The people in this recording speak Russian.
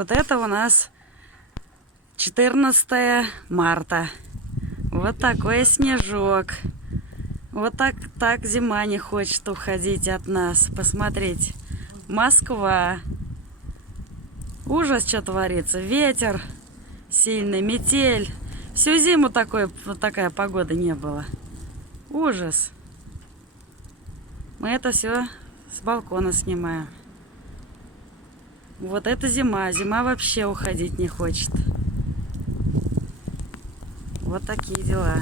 Вот это у нас 14 марта. Вот такой снежок. Вот так зима не хочет уходить от нас. Посмотрите. Москва. Ужас, что творится. Ветер сильный, метель. Всю зиму такая погода не было. Ужас. Мы это все с балкона снимаем. Вот это зима. Зима вообще уходить не хочет. Вот такие дела.